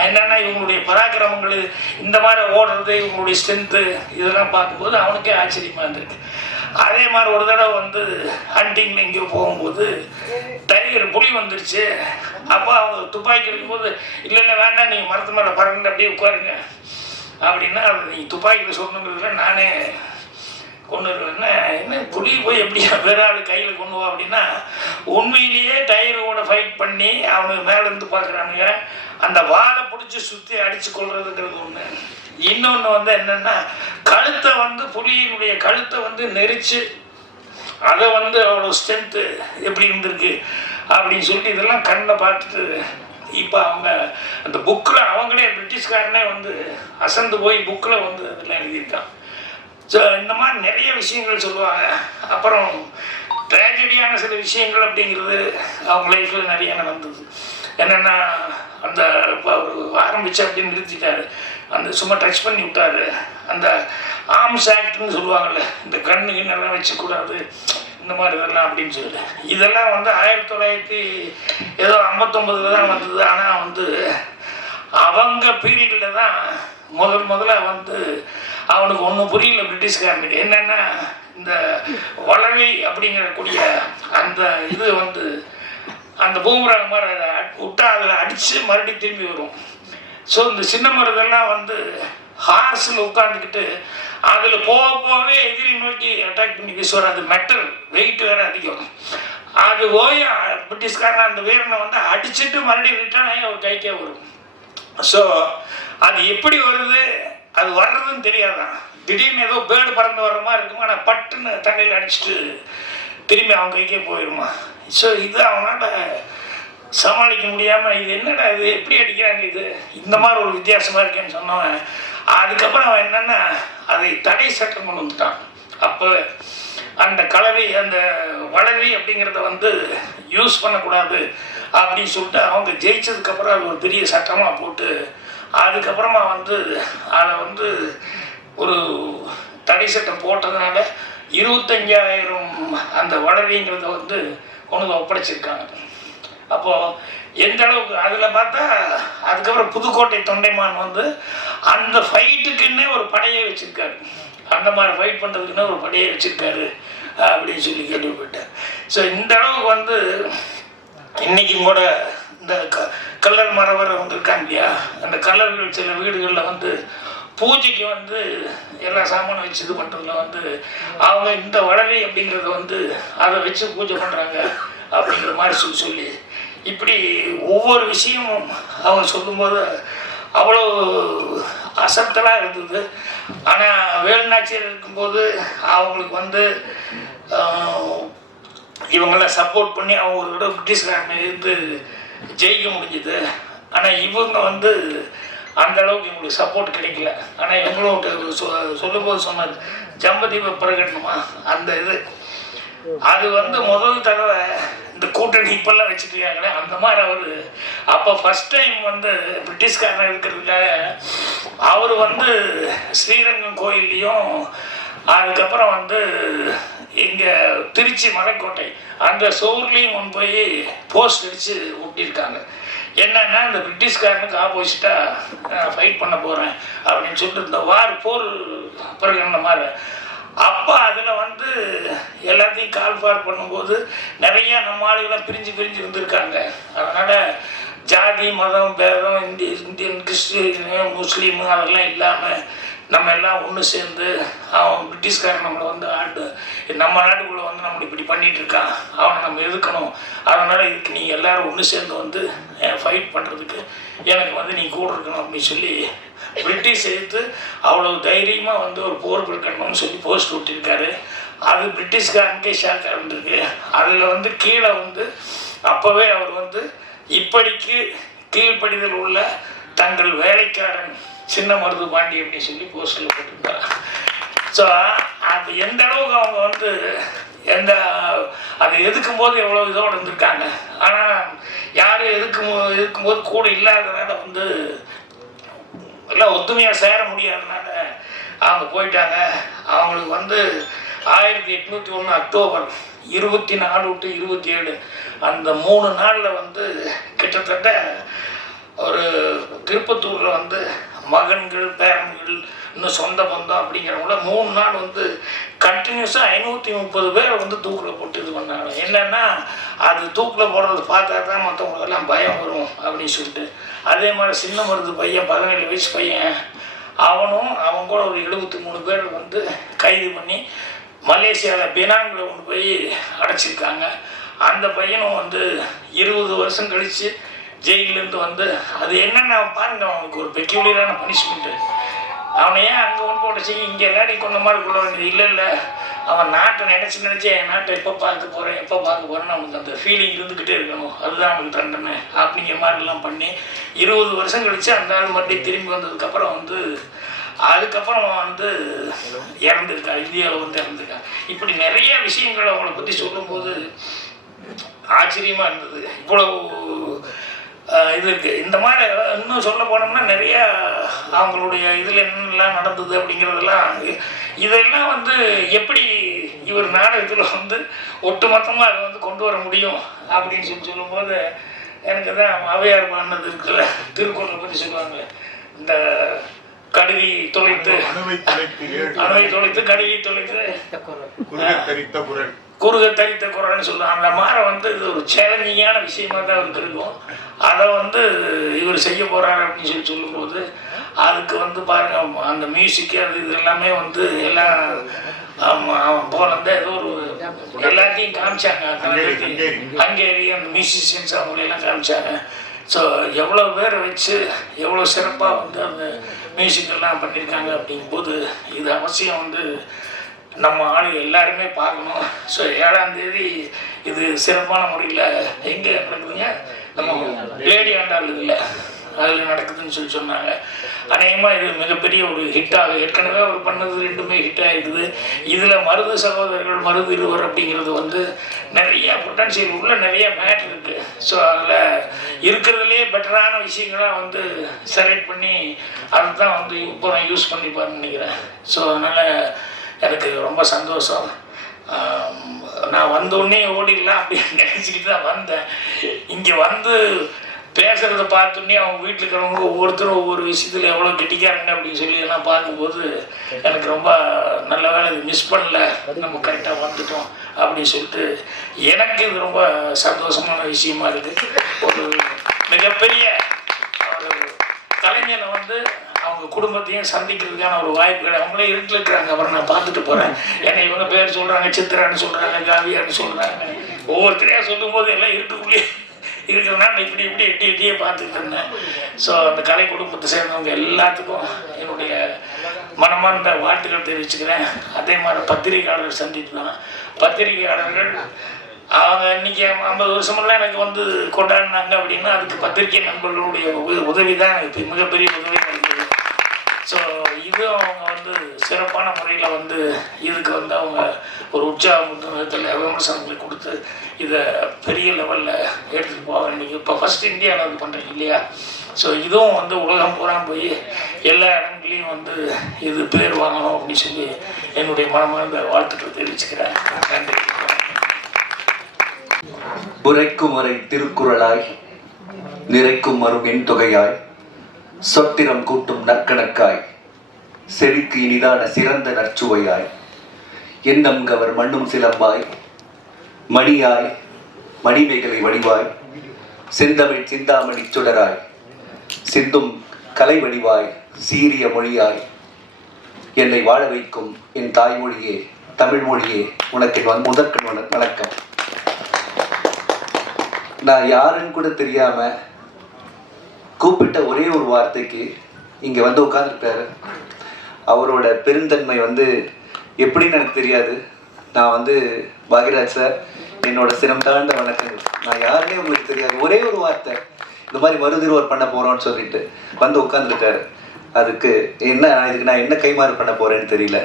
என்னென்னா இவங்களுடைய பராக்கிரமங்கள் இந்த மாதிரி ஓடுறது, இவங்களுடைய ஸ்ட்ரென்த்து இதெல்லாம் பார்க்கும்போது அவனுக்கே ஆச்சரியமாக இருந்திருக்கு. அதே மாதிரி ஒரு தடவை வந்து ஹண்டிங்கில் எங்கேயோ போகும்போது டைகர் புலி வந்துருச்சு. அப்போ அவங்க துப்பாக்கி எடுக்கும்போது இல்லை வேண்டாம் நீங்கள் மரத்து மேலே பறந்து அப்படியே உட்காருங்க அப்படின்னா அது நீங்கள் துப்பாக்கியில் சொல்லணுங்கிறதுல நானே கொண்டு வருவேன்னா என்ன புலி போய் எப்படியா வேற ஆள் கையில் கொண்டு வா அப்படின்னா உண்மையிலேயே டைகரோட ஃபைட் பண்ணி அவனுக்கு மேலேருந்து பார்க்குறானுங்க. அந்த வாழை பிடிச்சி சுற்றி அடித்து கொள்றதுங்கிறது ஒன்று. இன்னொன்று வந்து என்னென்னா கழுத்தை வந்து புலியினுடைய கழுத்தை வந்து நெரிச்சு அதை வந்து அவ்வளோ ஸ்ட்ரென்த்து எப்படி இருந்திருக்கு அப்படின்னு சொல்லிட்டு இதெல்லாம் கண்ணில் பார்த்துட்டு இப்போ அவங்க அந்த புக்கில் அவங்களே பிரிட்டிஷ்காரனே வந்து அசந்து போய் புக்கில் வந்து அதெல்லாம் எழுதியிருக்கான். ஸோ இந்த மாதிரி நிறைய விஷயங்கள் சொல்லுவாங்க. அப்புறம் ட்ராஜடியான சில விஷயங்கள் அப்படிங்கிறது அவங்க லைஃப்பில் நிறைய நடந்தது. என்னென்னா அந்த அவர் ஆரம்பித்து அப்படின்னு நிறுத்திட்டார், அந்த சும்மா டச் பண்ணி விட்டார். அந்த ஆர்ம்ஸ் ஆக்ட்னு சொல்லுவாங்கள்ல, இந்த கண்ணு கிண்ணெல்லாம் வச்சுக்கூடாது இந்த மாதிரி இதெல்லாம் அப்படின்னு சொல்லிட்டு இதெல்லாம் வந்து 1959 தான் வந்தது. ஆனால் வந்து அவங்க பீரியடில் தான் முதல்ல வந்து அவனுக்கு ஒன்றும் புரியல பிரிட்டிஷ்காரனுக்கு. என்னென்னா இந்த வளவி அப்படிங்கக்கூடிய அந்த இது வந்து அந்த பூமராங் மாதிரி அதை விட்டா அதில் அடித்து மறுபடியும் திரும்பி வரும். ஸோ இந்த சின்ன மருதெல்லாம் வந்து ஹார்ஸில் உட்காந்துக்கிட்டு அதில் போக போகவே எதிரி நோக்கி அட்டாக் பண்ணி வீசுவார். அது மெட்டல் வெயிட் வேறு அதிகம். அது போய் பிரிட்டிஷ்காரன் அந்த வீரனை வந்து அடிச்சுட்டு மறுபடியும் ரிட்டர்ன் ஆகி அவர் கைக்கே வரும். ஸோ அது எப்படி வருது, அது வர்றதுன்னு தெரியாதான். திடீர்னு ஏதோ பேர்டு பறந்து வர்ற மாதிரி இருக்குமா, ஆனால் பட்டுன்னு தண்ணியில் அடிச்சுட்டு திரும்பி அவங்க கைக்கே போயிடுமா. ஸோ இது அவனால் சமாளிக்க முடியாமல் இது என்னடா இது எப்படி அடிக்கிறாங்க, இது இந்த மாதிரி ஒரு வித்தியாசமாக இருக்கேன்னு சொன்னவன் அதுக்கப்புறம் அவன் என்னென்னா அதை தடை சட்டம் கொண்டு வந்துட்டான். அப்போ அந்த கலவை அந்த வளவி அப்படிங்கிறத வந்து யூஸ் பண்ணக்கூடாது அப்படின்னு சொல்லிட்டு அவங்க ஜெயிச்சதுக்கப்புறம் அது ஒரு பெரிய சட்டமாக போட்டு அதுக்கப்புறமா வந்து அதை வந்து ஒரு தடை சட்டம் போட்டதுனால 25,000 அந்த வளவிங்கிறத வந்து கொண்டு ஒப்படைச்சிருக்காங்க. அப்போது எந்த அளவுக்கு அதில் பார்த்தா அதுக்கப்புறம் புதுக்கோட்டை தொண்டைமான் வந்து அந்த ஃபைட்டுக்குன்னே ஒரு படையை வச்சுருக்காரு. அந்த மாதிரி ஃபைட் பண்ணுறதுக்குன்னே ஒரு படையை வச்சுருக்காரு அப்படின்னு சொல்லி கேள்விப்பட்டேன். ஸோ இந்த அளவுக்கு வந்து இன்றைக்கும் கூட இந்த கல்லர் மரவர் வந்து இருக்காங்க இல்லையா, அந்த கல்லர்கள் சில வீடுகளில் வந்து பூஜைக்கு வந்து எல்லா சாமானும் வச்சு இது பண்ணுறதுல வந்து அவங்க இந்த வளவி அப்படிங்கிறத வந்து அதை வச்சு பூஜை பண்ணுறாங்க அப்படிங்கிற மாதிரி சொல்லி இப்படி ஒவ்வொரு விஷயமும் அவங்க சொல்லும்போது அவ்வளோ அசத்தலாக இருந்தது. ஆனால் வேலுநாச்சியார் இருக்கும்போது அவங்களுக்கு வந்து இவங்களாம் சப்போர்ட் பண்ணி அவங்க ஒரு விட பிரிட்டிஷ்காரனை இருந்து ஜெயிக்க முடிஞ்சுது. ஆனால் இவங்க வந்து அந்த அளவுக்கு இவங்களுக்கு சப்போர்ட் கிடைக்கல. ஆனால் இவங்களும் சொல்லும்போது சொன்னார் ஜம்பதீப பிரகடனமா அந்த இது அது வந்து முதல் தடவை இந்த கூட்டணி இப்பெல்லாம் வச்சுருக்காங்களே அந்த மாதிரி அவர் அப்போ ஃபஸ்ட் டைம் வந்து பிரிட்டிஷ்காரன் இருக்கிறதுக்காக அவர் வந்து ஸ்ரீரங்கம் கோயில்லையும் அதுக்கப்புறம் வந்து இங்கே திருச்சி மலைக்கோட்டை அந்த சோர்லேயும் கொண்டு போய் போஸ்ட் அடித்து ஒட்டியிருக்காங்க. என்னன்னா இந்த பிரிட்டிஷ்காரனுக்கு ஆப்போசிட்டாக ஃபைட் பண்ண போகிறேன் அப்படின்னு சொல்லிட்டு இந்த போர் பிரகடனம் மாதிரி அப்போ அதில் வந்து எல்லாத்தையும் கால்பார் பண்ணும்போது நிறையா நம்ம ஆளுகளாம் பிரிஞ்சு இருந்திருக்காங்க. அதனால் ஜாதி மதம் பேதம் இந்தியன் கிறிஸ்டின் முஸ்லீமு அதெல்லாம் இல்லாமல் நம்ம எல்லாம் ஒன்று சேர்ந்து அவன் பிரிட்டிஷ்காரன் நம்மளை வந்து நம்ம நாட்டுக்குள்ளே வந்து நம்மளை இப்படி பண்ணிகிட்டு இருக்கான், அவனை நம்ம எதிர்க்கணும். அதனால் இதுக்கு நீங்கள் எல்லோரும் ஒன்று சேர்ந்து வந்து ஃபைட் பண்ணுறதுக்கு எனக்கு வந்து நீ கூட இருக்கணும் அப்படின்னு சொல்லி பிரிட்டிஷ் எதிர்த்து அவ்வளோ தைரியமாக வந்து ஒரு போர் பிரகடனம்னு சொல்லி போஸ்ட் விட்டிருக்காரு. அது பிரிட்டிஷ்காரனுக்கே ஷாக்காக இருந்திருக்கு. அதில் வந்து கீழே வந்து அப்போவே அவர் வந்து இப்படிக்கு கீழ்ப்படிதல் உள்ள தங்கள் வேலைக்காரன் சின்ன மருது பாண்டி அப்படின்னு சொல்லி போஸ்டில் போட்டிருக்காங்க. ஸோ அது எந்த அளவுக்கு அவங்க வந்து அதை எதுக்கும்போது எவ்வளோ இதோடு இருந்திருக்காங்க. ஆனால் யாரும் எதுக்கும்போது கூட இல்லாதனால வந்து எல்லாம் ஒத்துமையாக சேர முடியாதனால அவங்க போயிட்டாங்க. அவங்களுக்கு வந்து 1801 அக்டோபர் 24 to 27 அந்த 3 நாளில் வந்து கிட்டத்தட்ட ஒரு திருப்பத்தூரில் வந்து மகன்கள் பேரன்கள் இன்னும் சொந்த பந்தம் அப்படிங்கிறவங்கள 3 நாள் வந்து கண்டினியூஸாக 530 பேரை வந்து தூக்கில் போட்டு இது பண்ணாங்க. என்னென்னா அது தூக்கில் போடுறது பார்த்தா தான் மற்றவங்களுக்கெல்லாம் பயம் வரும் அப்படின்னு சொல்லிட்டு. அதே மாதிரி சின்ன மருது பையன் 17 வயசு பையன் அவன் கூட ஒரு 73 பேர் வந்து கைது பண்ணி மலேசியாவில் பினாங்கில் கொண்டு போய் அடைச்சிருக்காங்க. அந்த பையனும் வந்து 20 வருஷம் கழித்து ஜெயிலேருந்து வந்து அது என்னென்ன பாருங்க அவனுக்கு ஒரு பெக்யூலியரான பனிஷ்மெண்ட்டு. அவனை ஏன் அங்கே கொண்டு போட்டுச்சு இங்கே எல்லாடி கொண்ட மாதிரி கொள்ள வேண்டியது இல்லை. அவன் நாட்டை நினச்சி என் நாட்டை எப்போ பார்க்க போகிறேன்னு அவனுக்கு அந்த ஃபீலிங் இருந்துக்கிட்டே இருக்கணும். அதுதான் அவனுக்கு தண்டனை அப்படிங்கிற மாதிரிலாம் பண்ணி 20 வருஷம் கழித்து அந்த ஆள் மறுபடியும் திரும்பி வந்ததுக்கப்புறம் வந்து அதுக்கப்புறம் வந்து இறந்துருக்கா, இந்தியாவில் வந்து இறந்துருக்கா. இப்படி நிறைய விஷயங்கள் அவங்கள பற்றி சொல்லும்போது ஆச்சரியமாக இருந்தது. இவ்வளோ இது இருக்குது. இந்த மாதிரி இன்னும் சொல்ல போனோம்னா நிறையா அவங்களுடைய இதில் என்னென்னலாம் நடந்தது அப்படிங்கிறதெல்லாம் இதெல்லாம் வந்து எப்படி இவர் நாடகத்தில் வந்து ஒட்டுமொத்தமாக அதை வந்து கொண்டு வர முடியும் அப்படின்னு சொல்லும்போது எனக்கு தான் அவையார் பாடினது இருக்குல்ல, திருக்குறளை பற்றி சொல்லுவாங்க. இந்த கடுகை தொலைத்து அணுவை தொலைத்து கடுகை தொலைத்து குறுக தரித்த குரல்னு சொல்லுவாங்க. அந்த மாதிரி வந்து இது ஒரு சேலஞ்சிங்கான விஷயமா தான் அவருக்கு இருக்கும். அதை வந்து இவர் செய்ய போகிறாரு அப்படின்னு சொல்லும்போது அதுக்கு வந்து பாருங்க அந்த மியூசிக்கு அது இது எல்லாமே வந்து எல்லாம் போலந்து ஏதோ ஒரு எல்லாத்தையும் காமிச்சாங்க. ஹங்கேரி அந்த மியூசிஷியன்ஸ் அவங்களெல்லாம் காமிச்சாங்க. ஸோ எவ்வளோ பேரை வச்சு எவ்வளோ சிறப்பாக வந்து அந்த மியூசிக்கெல்லாம் பண்ணியிருக்காங்க அப்படிங்கும்போது இது அவசியம் வந்து நம்ம ஆளுங்க எல்லாருமே பார்க்கணும். ஸோ 7ஆம் தேதி இது சிறப்பான முறையில் எங்கே நடக்குதுங்க, நம்ம லேடி ஆண்டாள் இல்லை அதில் நடக்குதுன்னு சொன்னாங்க. அநேகமாக இது மிகப்பெரிய ஒரு ஹிட்டாக ஏற்கனவே அவர் பண்ணது 2மே ஹிட் ஆகிடுது. இதில் மருது சகோதரர்கள் மருது இருவர் அப்படிங்கிறது வந்து நிறைய பொட்டன்ஷியல் உள்ள நிறைய மேட்ரு இருக்குது. ஸோ அதில் இருக்கிறதுலே பெட்டரான விஷயங்களாக வந்து செலக்ட் பண்ணி அதை தான் வந்து இப்போ நான் யூஸ் பண்ணிப்பான்னு நினைக்கிறேன். ஸோ அதனால் எனக்கு ரொம்ப சந்தோஷம். நான் வந்தோடனே ஓடிடலாம் அப்படின்னு நினச்சிக்கிட்டு தான் வந்தேன். இங்கே வந்து பேசுகிறத பார்த்தோன்னே அவங்க வீட்டில் இருக்கிறவங்க ஒவ்வொருத்தரும் ஒவ்வொரு விஷயத்தில் எவ்வளோ கெட்டிக்காரங்க அப்படின்னு சொல்லி எல்லாம் பார்க்கும்போது எனக்கு ரொம்ப நல்ல வேலை இது மிஸ் பண்ணல, நம்ம கரெக்டாக வந்துட்டோம் அப்படின்னு சொல்லிட்டு எனக்கு இது ரொம்ப சந்தோஷமான விஷயமா இருக்குது. ஒரு மிகப்பெரிய ஒரு கலைஞனை வந்து அவங்க குடும்பத்தையும் சந்திக்கிறதுக்கான ஒரு வாய்ப்புகள் அவங்களே இருட்டில் இருக்கிறாங்க. அப்புறம் நான் பார்த்துட்டு போகிறேன். ஏன்னா இவங்க பேர் சொல்கிறாங்க, சித்ரான்னு சொல்கிறாங்க, காவியான்னு சொல்கிறாங்க. ஒவ்வொருத்தரையாக சொல்லும்போது எல்லாம் இருட்டுக்குள்ளேயே இருக்கிறதுனால நான் இப்படி எட்டியே பார்த்துக்கிட்டு இருந்தேன். ஸோ அந்த கலை குடும்பத்தை சேர்ந்தவங்க எல்லாத்துக்கும் என்னுடைய மனமார்ந்த வாழ்த்துக்கள் தெரிவிச்சுக்கிறேன். அதே மாதிரி பத்திரிகையாளர் சந்திப்பு தான். பத்திரிகையாளர்கள் அவங்க இன்றைக்கி 50 வருஷமெல்லாம் எனக்கு வந்து கொண்டாடினாங்க அப்படின்னா அதுக்கு பத்திரிகை நண்பர்களுடைய உதவி தான் எனக்கு மிகப்பெரிய உதவி கிடைக்குது. ஸோ இது அவங்க வந்து சிறப்பான முறையில் வந்து இதுக்கு வந்து அவங்க ஒரு உற்சாகத்தில் விமர்சனங்களை கொடுத்து இதை பெரிய லெவலில் எடுத்துகிட்டு போக வேண்டியது. இப்போ ஃபஸ்ட் இந்தியாவில் அது பண்ணுறீங்க இல்லையா? ஸோ இதுவும் வந்து உலகம் பூரா போய் எல்லா இடங்களையும் வந்து இது பேர் வாங்கணும் அப்படின்னு சொல்லி என்னுடைய மனமார்ந்த வாழ்த்துக்களை தெரிவிச்சுக்கிறேன். நன்றி. உரைக்கும் வரை திருக்குறளாய் நிறைக்கும் வரும் என் தொகையாய் சொத்திரம் கூட்டும் நற்கணக்காய் செழிக்கு இனிதான சிறந்த நற்சுவையாய் எண்ணம் கவர் மண்ணும் சிலம்பாய் மணியாய் மணிமேகலை வடிவாய் செந்தமிழ் சிந்தாமணி சுடராய் சிந்தும் கலை வடிவாய் சீரிய மொழியாய் என்னை வாழ வைக்கும் என் தாய்மொழியே தமிழ் மொழியே உனக்கு முதற்கண் வணக்கம். நான் யாருன்னு கூட தெரியாம கூப்பிட்ட ஒரே ஒரு வார்த்தைக்கு இங்க வந்து உட்கார்ந்துருக்காரு. அவரோட பெருந்தன்மை வந்து எப்படின்னு எனக்கு தெரியாது. நான் வந்து பாக்யராஜ் சார் என்னோட சிரம் தாழ்ந்த வணக்கங்கள். நான் யாருன்னே உங்களுக்கு தெரியாது. ஒரே ஒரு வார்த்தை இந்த மாதிரி மறுதிருவர் பண்ண போறோம்னு சொல்லிட்டு வந்து உட்கார்ந்துருக்காரு. அதுக்கு இதுக்கு நான் என்ன கைமாறு பண்ண போறேன்னு தெரியல.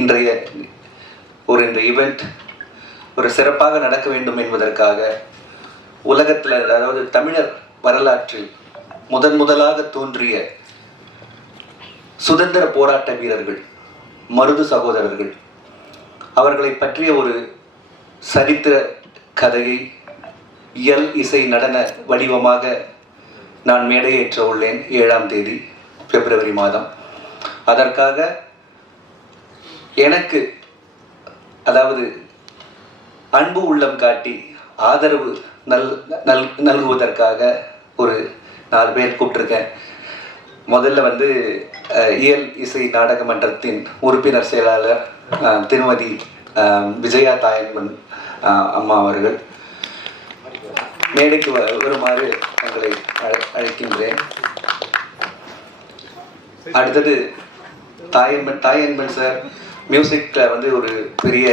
இன்றைய இந்த ஈவெண்ட் ஒரு சிறப்பாக நடக்க வேண்டும் என்பதற்காக உலகத்தில் அதாவது தமிழர் வரலாற்றில் முதலாக தோன்றிய சுதந்திர போராட்ட வீரர்கள் மருது சகோதரர்கள் அவர்களை பற்றிய ஒரு சரித்திர கதையை இயல் இசை நடன வடிவமாக நான் மேடையேற்ற உள்ளேன் 7ஆம் தேதி பிப்ரவரி மாதம். அதற்காக எனக்கு அதாவது அன்பு உள்ளம் காட்டி ஆதரவு நல்குவதற்காக ஒரு 4 பேர் கூப்பிட்டுருக்கேன். முதல்ல வந்து இயல் இசை நாடக மன்றத்தின் உறுப்பினர் செயலாளர் திருமதி விஜயா தாயன்பன் அம்மா அவர்கள் மேடைக்கு வருமாறு தங்களை அழைக்கின்றேன். அடுத்தது தாயன்பன் சார் மியூசிக்கில் வந்து ஒரு பெரிய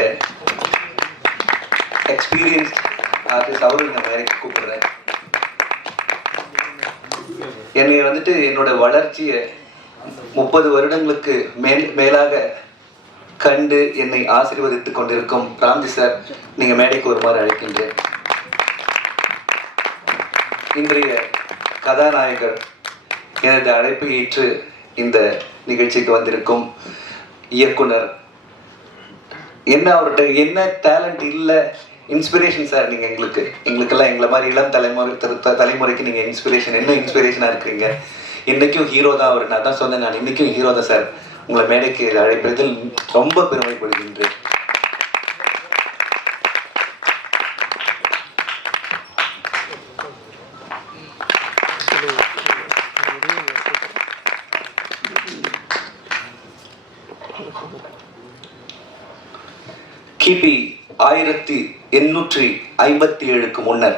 எக்ஸ்பீரியன்ஸ் ஆர்டிஸ்ட், அவரும் இந்த மேடைக்கு கூப்பிடுறேன். என்னை வந்துட்டு என்னோட வளர்ச்சியை 30 வருடங்களுக்கு மேலாக கண்டு என்னை ஆசீர்வதித்து கொண்டிருக்கும் ராம்ஜி சார் நீங்கள் மேடைக்கு வருமாறு அழைக்கின்றேன். இன்றைய கதாநாயகர் எனது அழைப்பை ஏற்று இந்த நிகழ்ச்சிக்கு வந்திருக்கும் இயக்குனர், அவர்கிட்ட என்ன டேலண்ட் இல்லை, இன்ஸ்பிரேஷன் சார். நீங்கள் எங்களுக்கெல்லாம் எங்களை மாதிரி இளம் தலைமுறைக்கு நீங்கள் இன்ஸ்பிரேஷன், என்ன இன்ஸ்பிரேஷனாக இருக்கிறீங்க. இன்னைக்கும் ஹீரோ தான் அவர். நான் தான் சொன்னேன், நான் இன்னைக்கும் ஹீரோ தான் சார். உங்களை மேடைக்கு அழைப்பதில் ரொம்ப பெருமைப்படுகின்றேன். கிபி 1857க்கு முன்னர்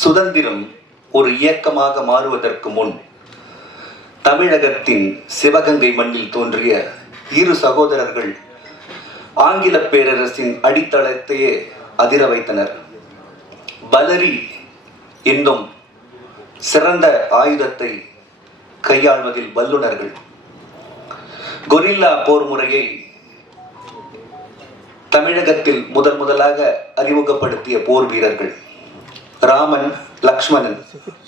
சுதந்திரம் ஒரு இயக்கமாக மாறுவதற்கு முன் தமிழகத்தின் சிவகங்கை மண்ணில் தோன்றிய இரு சகோதரர்கள் ஆங்கில பேரரசின் அடித்தளத்தையே அதிர வைத்தனர். பலரி என்னும் சிறந்த ஆயுதத்தை கையாள்வதில் வல்லுநர்கள். கொரில்லா போர் முறையை தமிழகத்தில் முதலாக அறிமுகப்படுத்திய போர் வீரர்கள். ராமன் லக்ஷ்மணன்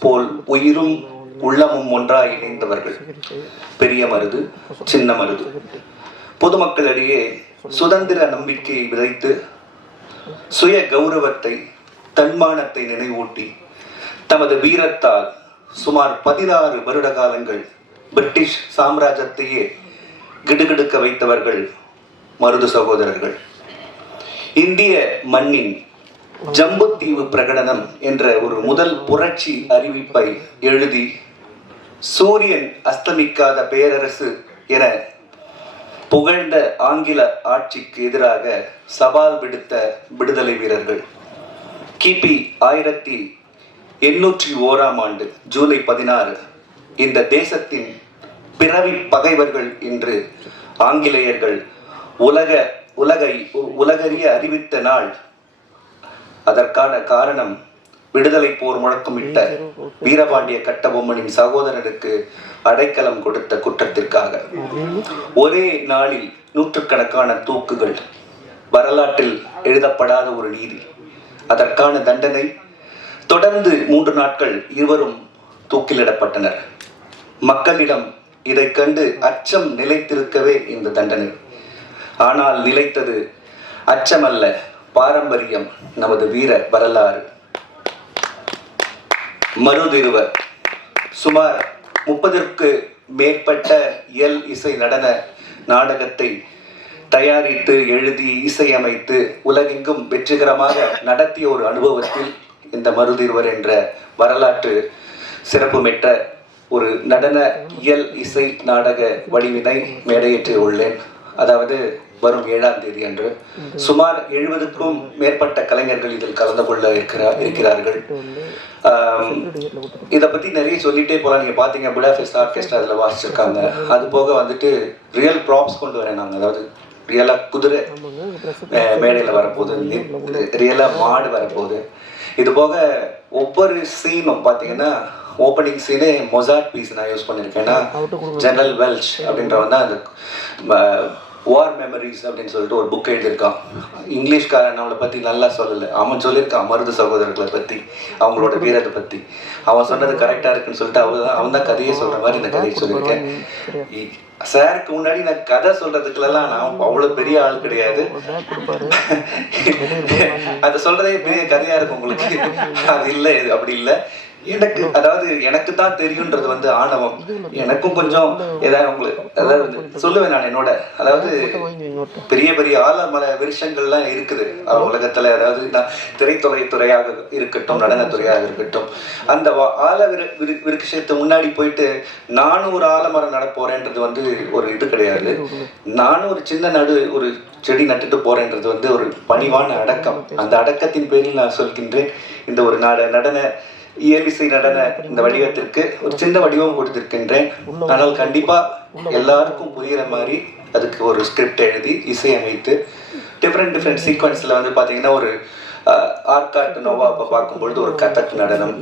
போல் உயிரும் உள்ளமும் ஒன்றாய் இணைந்தவர்கள். பெரிய மருது, சின்ன மருது பொதுமக்களிடையே சுதந்திர நம்பிக்கையை விதைத்து சுய கௌரவத்தை, தன்மானத்தை நினைவூட்டி தமது வீரத்தால் சுமார் 16 வருட காலங்கள் பிரிட்டிஷ் சாம்ராஜ்யத்தையே கிடுகிடுக்க வைத்தவர்கள் மருது சகோதரர்கள். இந்திய மண்ணின் ஜம்புத்தீவு பிரகடனம் என்ற ஒரு முதல் புரட்சி அறிவிப்பை எழுதி சூரியன் அஸ்தமிக்காத பேரரசு என புகழ்ந்த ஆங்கில ஆட்சிக்கு எதிராக சவால் விடுத்த விடுதலை வீரர்கள். கிபி 1801 ஜூலை 16 இந்த தேசத்தின் பிறவி பகைவர்கள் என்று ஆங்கிலேயர்கள் உலகறிய அறிவித்த நாள். அதற்கான காரணம் விடுதலை போர் முழக்கமிட்ட வீரபாண்டிய கட்டபொம்மனின் சகோதரருக்கு அடைக்கலம் கொடுத்த குற்றத்திற்காக. ஒரே நாளில் நூற்றுக்கணக்கான தூக்குகள், வரலாற்றில் எழுதப்படாத ஒரு நீதி. அதற்கான தண்டனை தொடர்ந்து 3 நாட்கள் இருவரும் தூக்கிலிடப்பட்டனர். மக்களிடம் இதை கண்டு அச்சம் நிலைத்திருக்கவே இந்த தண்டனை. ஆனால் நிலைத்தது அச்சமல்ல, பாரம்பரியம், நமது வீர வரலாறு. மருதிருவர் சுமார் 30ற்கு மேற்பட்ட இசை நடன நாடகத்தை தயாரித்து எழுதி இசையமைத்து உலகெங்கும் வெற்றிகரமாக நடத்திய ஒரு அனுபவத்தில் இந்த மருதிருவர் என்ற வரலாற்று சிறப்புமிக்க ஒரு நடன இசை நாடக வடிவினை மேடையேற்றி உள்ளேன். அதாவது வரும் 7ஆம் தேதி அன்று சுமார் 70க்கும் மேற்பட்ட கலைஞர்கள் இதில் கலந்து கொள்ள இருக்கிறார்கள். இதை பத்தி நிறைய சொல்லிட்டே போலாம். நீங்க பாத்தீங்க புடாபெஸ்ட் ஆர்கெஸ்ட்ரா அதில் வாசிச்சிருக்காங்க. அது போக வந்துட்டு ரியல் ப்ராப்ஸ் கொண்டு வரேன் நாங்கள். அதாவது ரியலா குதிரை மேடையில் வரப்போகுது, ரியலா மாடு வரப்போகுது. இது போக ஒவ்வொரு சீனும் பார்த்தீங்கன்னா ஓப்பனிங் சீனே மொசார்ட் பீஸ் நான் யூஸ் பண்ணியிருக்கேன். ஏன்னா ஜெனரல் வெல்ச் அப்படின்றவன் தான் அந்த வார் மெமரிஸ் அப்படின்னு சொல்லிட்டு ஒரு புக் எழுதியிருக்கான். இங்கிலீஷ்காரன் அவளை பற்றி நல்லா சொல்லலை, அவன் சொல்லியிருக்கான் மருது சகோதரர்களை பற்றி, அவங்களோட வீரத்தை பற்றி. அவன் சொன்னது கரெக்டாக இருக்குன்னு சொல்லிட்டு அவன் தான் கதையை சொல்கிற மாதிரி இந்த கதையை சொல்லியிருக்கேன். சாருக்கு முன்னாடி நான் கதை சொல்றதுக்குலாம் நான் அவ்வளோ பெரிய ஆள் கிடையாது. அதை சொல்றதே பெரிய கதையா இருக்கும் உங்களுக்கு. அது இல்லை, இது அப்படி இல்லை. எனக்கு தான் தெரியுன்றது வந்து ஆணவம். எனக்கும் கொஞ்சம் ஏதாவது உங்களுக்கு அதாவது சொல்லுவேன் நான் என்னோட, அதாவது பெரிய பெரிய ஆலமர விருஷங்கள்லாம் இருக்குது உலகத்துல. அதாவது நான் திரைத்துறையாக இருக்கட்டும், நடனத்துறையாக இருக்கட்டும், அந்த ஆல விருட்சத்து முன்னாடி போயிட்டு நானும் ஒரு ஆலமரம் நட போறேன்றது வந்து ஒரு இது கிடையாது. நானும் ஒரு சின்ன ஒரு செடி நட்டுட்டு போறேன்றது வந்து ஒரு பணிவான அடக்கம். அந்த அடக்கத்தின் பேரில் நான் சொல்கின்றேன். இந்த ஒரு நடன இசை நடன இந்த வடிவத்திற்கு ஒரு சின்ன வடிவம் கொடுத்திருக்கின்றேன். ஆனால் கண்டிப்பா எல்லாருக்கும் புரியுற மாதிரி அதுக்கு ஒரு ஸ்கிரிப்ட் எழுதி இசையமைத்து டிஃப்ரெண்ட் சீக்வன்ஸ்ல வந்து பாத்தீங்கன்னா ஒரு ஆர்காட் நோவாப்பை பார்க்கும்பொழுது ஒரு கதக் நடனம்,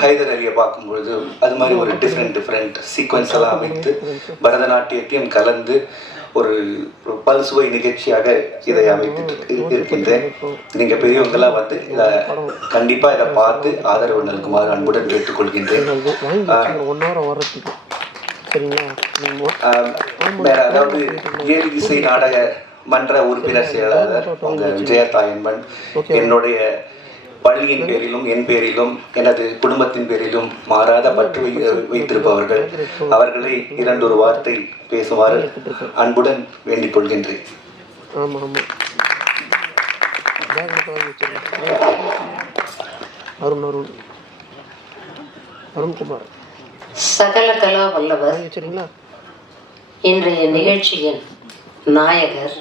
ஹைதர் அலியை பார்க்கும்பொழுது அது மாதிரி ஒரு டிஃப்ரெண்ட் சீக்வன்ஸ் எல்லாம் அமைத்து பரதநாட்டியத்தையும் கலந்து ஒரு பல்சுவை நிகழ்ச்சியாக இதை அமைத்து இருக்கின்றேன். நீங்க பெரியவங்கெல்லாம் வந்து இதை கண்டிப்பா இதை பார்த்து ஆதரவு நல்குமாறு அன்புடன் கேட்டுக்கொள்கின்றேன். வேற அதாவது ஏழு இசை நாடக மன்ற உறுப்பினர் செயலாளர் உங்க விஜயதாயன்பன், என்னுடைய பள்ளியின் பேரிலும் என் பேரிலும் எனது குடும்பத்தின் பேரிலும் மாறாத பற்று வைத்திருப்பவர்கள், அவர்களை 2 வார்த்தை பேசுமாறு அன்புடன் வேண்டிக் கொள்கின்றேன். அருண்குமார் சகல கலா வல்லவர் இன்றைய நிகழ்ச்சியின் நாயகர்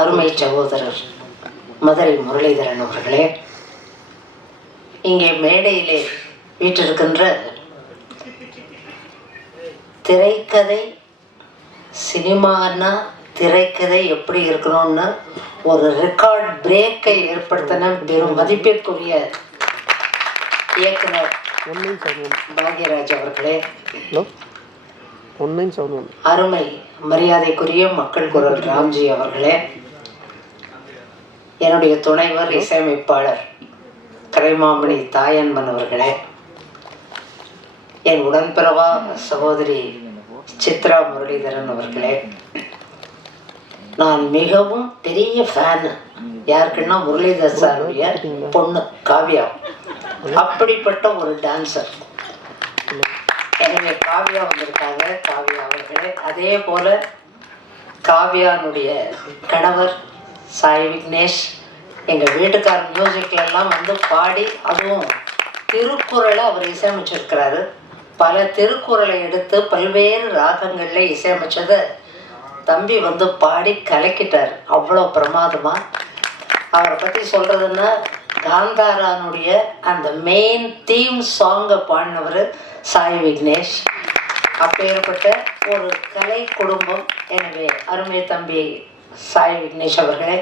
அருமை சகோதரர் மதுரை முரளிதரன் அவர்களே, இங்கே மேடையிலே வீற்றிருக்கின்ற திரைக்கதை, சினிமானா திரைக்கதை எப்படி இருக்கணும்னு ஒரு ரெக்கார்ட் பிரேக்கை ஏற்படுத்தின பெரும் மதிப்பிற்குரிய இயக்குனர் பாக்யராஜ் அவர்களே, அருமை மரியாதைக்குரிய மக்கள் குரல் ராம்ஜி அவர்களே, என்னுடைய துணைவர் இசையமைப்பாளர் கலைமாமணி தாயன்பன் அவர்களே, என் உடன்பிறவா சகோதரி சித்ரா முரளிதரன் அவர்களே, நான் மிகவும் பெரிய ஃபேன். யாருக்குன்னா முரளிதர் சாருடைய பொண்ணு காவ்யா, அப்படிப்பட்ட ஒரு டான்சர். எனவே காவ்யா வந்திருக்காங்க. காவ்யா அவர்களே, அதே போல காவ்யானுடைய கணவர் சாய் விக்னேஷ், எங்கள் வீட்டுக்கார் மியூசிக்லாம் வந்து பாடி, அதுவும் திருக்குறளை அவர் இசையமைச்சிருக்கிறாரு. பல திருக்குறளை எடுத்து பல்வேறு ராகங்களில் இசையமைச்சதை தம்பி வந்து பாடி கலக்கிட்டார். அவ்வளோ பிரமாதமாக. அவரை பற்றி சொல்கிறதுன்னா, காந்தாரானுடைய அந்த மெயின் தீம் சாங்கை பாடினவர் சாய் விக்னேஷ். அப்பேற்பட்ட ஒரு கலை குடும்பம். எனவே அருமை தம்பி சாய் விக்னேஷ் அவர்களே,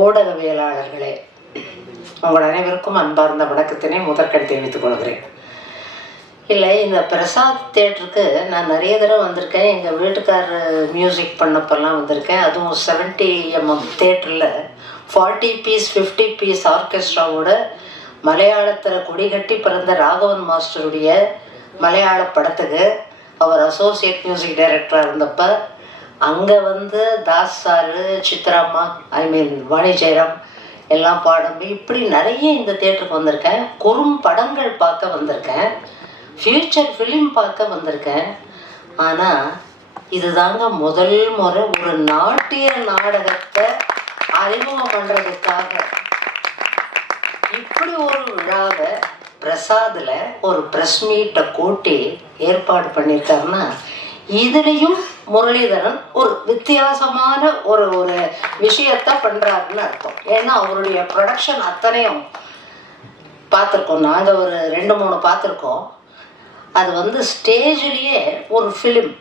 ஊடகவியலாளர்களே, உங்கள் அனைவருக்கும் அன்பார்ந்த வணக்கத்தினை முதற்கண் தெரிவித்துக் கொள்கிறேன். இல்லை, இந்த பிரசாத் தேட்டருக்கு நான் நிறைய தடவை வந்திருக்கேன். எங்கள் வீட்டுக்காரர் மியூசிக் பண்ணப்பெல்லாம் வந்திருக்கேன். அதுவும் 70 mm தேட்டரில் 40 பீஸ் 50 பீஸ் ஆர்கெஸ்ட்ராவோட மலையாளத்தில் கொடிகட்டி பிறந்த ராகவன் மாஸ்டருடைய மலையாள படத்துக்கு அவர் அசோசியேட் மியூசிக் டைரக்டராக இருந்தப்போ அங்கே வந்து தாஸ் சாரு, சித்ராம்மா, வாணி ஜெயராம் எல்லாம் பாடும். இப்படி நிறைய இந்த தேட்டருக்கு வந்திருக்கேன். குறும் படங்கள் பார்க்க வந்திருக்கேன், ஃப்யூச்சர் ஃபிலிம் பார்க்க வந்திருக்கேன். ஆனால் இதுதாங்க முதல் முறை ஒரு நாட்டிய நாடகத்தை அறிமுகம் பண்ணுறதுக்காக இப்படி ஒரு விழாவை பிரசாதில் ஒரு ப்ரெஸ் மீட்டை கூட்டி ஏற்பாடு பண்ணியிருக்காருன்னா, இதுலேயும் முரளிதரன் ஒரு வித்தியாசமான ஒரு ஒரு விஷயத்த பண்ணுறாருன்னு அர்த்தம். ஏன்னா அவருடைய ப்ரொடக்ஷன் அத்தனையும் பார்த்துருக்கோம். நாங்கள் ஒரு 2-3 பார்த்துருக்கோம். அது வந்து ஸ்டேஜ்லேயே ஒரு ஃபிலிம்.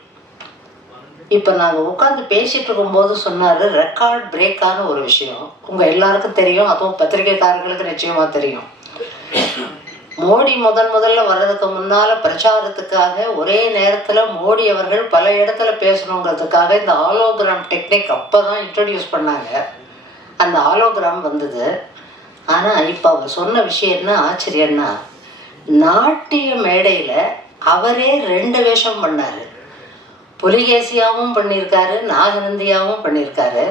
இப்போ நாங்கள் உட்காந்து பேசிகிட்டு இருக்கும்போது சொன்னார், ரெக்கார்ட் பிரேக்கான ஒரு விஷயம் உங்கள் எல்லாருக்கும் தெரியும், அதுவும் பத்திரிகைக்காரர்களுக்கு நிச்சயமாக தெரியும். மோடி முதல்ல வர்றதுக்கு முன்னால் பிரச்சாரத்துக்காக ஒரே நேரத்தில் மோடி அவர்கள் பல இடத்துல பேசணுங்கிறதுக்காக இந்த ஆலோகிராம் டெக்னிக் அப்போ தான் இன்ட்ரடியூஸ் பண்ணாங்க. அந்த ஆலோகிராம் வந்தது. ஆனால் இப்போ அவர் சொன்ன விஷயம் என்ன ஆச்சரியன்னா, நாட்டிய மேடையில் அவரே 2 வேஷம் பண்ணார். புலிகேசியாகவும் பண்ணியிருக்காரு, நாகநந்தியாகவும் பண்ணியிருக்காரு.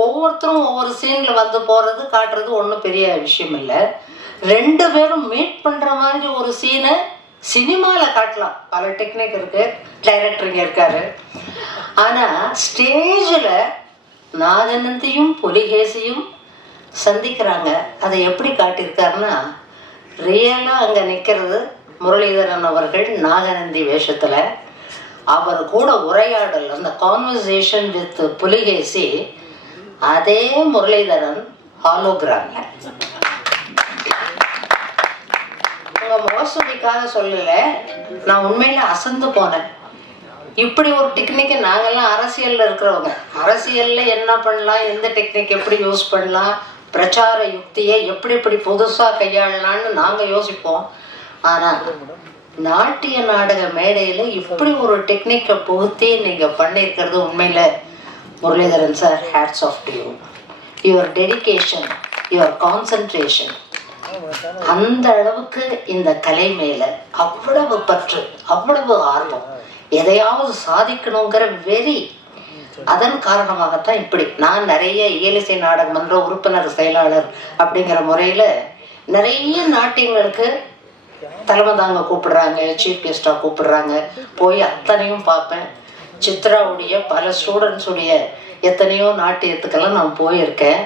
ஒவ்வொருத்தரும் ஒவ்வொரு சீனில் வந்து போகிறது காட்டுறது ஒன்றும் பெரிய விஷயம் இல்லை. 2 பேரும் மீட் பண்ணுற மாதிரி ஒரு சீனை சினிமாவில் காட்டலாம். பல டெக்னிக் இருக்குது, டைரக்டருங்க இருக்காரு. ஆனால் ஸ்டேஜில் நாகநந்தியும் புலிகேசியும் சந்திக்கிறாங்க. அதை எப்படி காட்டியிருக்காருன்னா, ரியலாக அங்கே நிற்கிறது முரளிதரன் அவர்கள் நாகநந்தி வேஷத்தில். அவர் கூட உரையாடல், அந்த கான்வர்சேஷன் வித் புலிகேசி, அதே முரளிதரன் ஹாலோகிராமில். உங்கள் மோசடிக்காக சொல்லலை, நான் உண்மையில் அசந்து போனேன். இப்படி ஒரு டெக்னிக்கை நாங்கள்லாம் அரசியலில் இருக்கிறவங்க, அரசியலில் என்ன பண்ணலாம், எந்த டெக்னிக் எப்படி யூஸ் பண்ணலாம், பிரச்சார யுக்தியை எப்படி புதுசாக கையாளலான்னு நாங்கள் யோசிப்போம். ஆனால் நாட்டிய நாடக மேடையில் இப்படி ஒரு டெக்னிக்கை புகுத்தி நீங்கள் பண்ணியிருக்கிறது உண்மையில் Muralitharan sir, hats off to you. Your dedication, your concentration, அந்த அளவுக்கு இந்த கலை மேலே அவ்வளவு பற்று, அவ்வளவு ஆர்வம், எதையாவது சாதிக்கணுங்கிற வெறி. அதன் காரணமாகத்தான் இப்படி நான் நிறைய இயலிசை நாடக மன்ற உறுப்பினர் செயலாளர் அப்படிங்கிற முறையில் நிறைய நாட்டியங்களுக்கு தலைமை தாங்க கூப்பிடுறாங்க, சீஃப் கெஸ்டாக கூப்பிடுறாங்க, போய் அத்தனையும் பார்ப்பேன். சித்ராவுடைய பல ஸ்டூடெண்ட்ஸுடைய எத்தனையோ நாட்டியத்துக்கெல்லாம் நான் போயிருக்கேன்,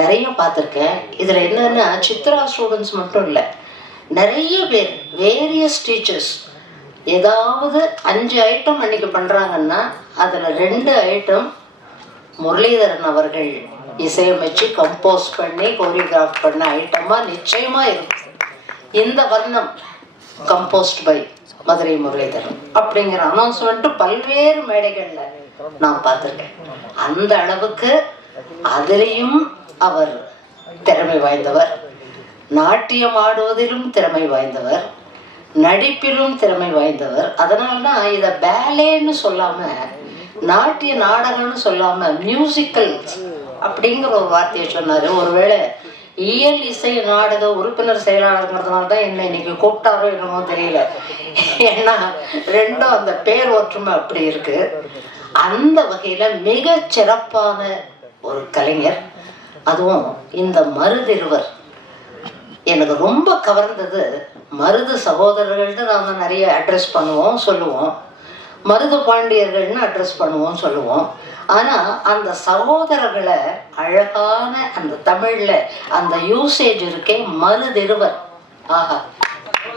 நிறைய பார்த்துருக்கேன். இதில் என்னென்னா சித்ரா ஸ்டூடெண்ட்ஸ் மட்டும் இல்லை, நிறைய பேர் வேரியஸ் டீச்சர்ஸ் ஏதாவது 5 ஐட்டம் அன்றைக்கி பண்ணுறாங்கன்னா அதில் 2 ஐட்டம் முரளிதரன் அவர்கள் இசையமைச்சு கம்போஸ் பண்ணி கோரியோகிராஃப் பண்ண ஐட்டமாக நிச்சயமாக இருக்கும். இந்த வர்ணம் கம்போஸ்ட் பை மதுரை முரளிதரன் அப்படிங்கிற அனௌன்ஸ்மெண்ட்டு பல்வேறு மேடைகளில் நான் பார்த்துருக்கேன். அந்த அளவுக்கு அதிலையும் அவர் திறமை வாய்ந்தவர், நாட்டியம் ஆடுவதிலும் திறமை வாய்ந்தவர், நடிப்பிலும் திறமை வாய்ந்தவர். அதனால்தான் இதை பேலேன்னு சொல்லாமல் நாட்டிய நாடகம்னு சொல்லாமல் மியூசிக்கல் அப்படிங்கிற ஒரு வார்த்தையை சொன்னார். ஒருவேளை இயல் இசை நாடக உறுப்பினர் செயலாளருங்கிறதுனால தான் என்ன இன்னைக்கு கூப்பிட்டாரோ என்னமோ தெரியல. ஏன்னா ரெண்டும் அந்த பேர் ஒற்றுமை அப்படி இருக்கு. அந்த வகையில் மிக சிறப்பான ஒரு கலைஞர். அதுவும் இந்த மருதிருவர் எனக்கு ரொம்ப கவர்ந்தது. மருது சகோதரர்கள்ட்டு நாம் நிறைய அட்ரஸ் பண்ணுவோம் சொல்லுவோம், மருது பாண்டியர்கள்னு அட்ரஸ் பண்ணுவோம் சொல்லுவோம். ஆனால் அந்த சகோதரர்களை அழகான அந்த தமிழில் அந்த யூசேஜ் இருக்கே, மருதிருவர். ஆஹா,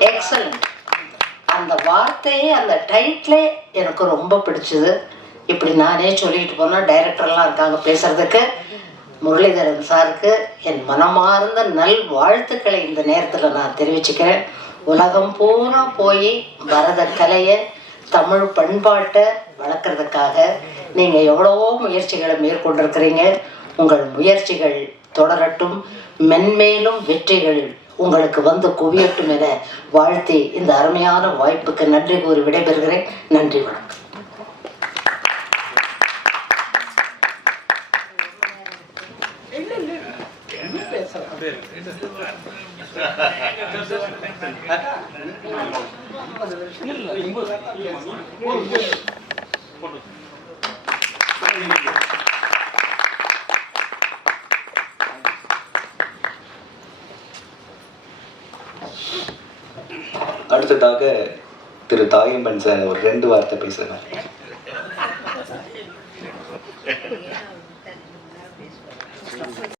எக்ஸலண்ட். அந்த வார்த்தையே அந்த டைட்டிலே எனக்கு ரொம்ப பிடிச்சது. இப்படி நானே சொல்லிட்டு போனால் டைரக்டர்லாம் இருக்காங்க பேசுறதுக்கு. முரளிதரன் சாருக்கு என் மனமார்ந்த நல் வாழ்த்துக்களை இந்த நேரத்தில் நான் தெரிவிச்சுக்கிறேன். உலகம் பூரா போய் பரத கலையை தமிழ் பண்பாட்டை வளர்க்குறதுக்காக நீங்கள் எவ்வளவோ முயற்சிகளை மேற்கொண்டிருக்கிறீங்க. உங்கள் முயற்சிகள் தொடரட்டும், மென்மேலும் வெற்றிகள் உங்களுக்கு வந்து குவியட்டும் என வாழ்த்தி இந்த அருமையான வாய்ப்புக்கு நன்றி கூறி விடைபெறுகிறேன். நன்றி, வணக்கம். அடுத்ததாக திரு தாயம்பன் சார் ஒரு 2 வார்த்தை பேசுகிறார்.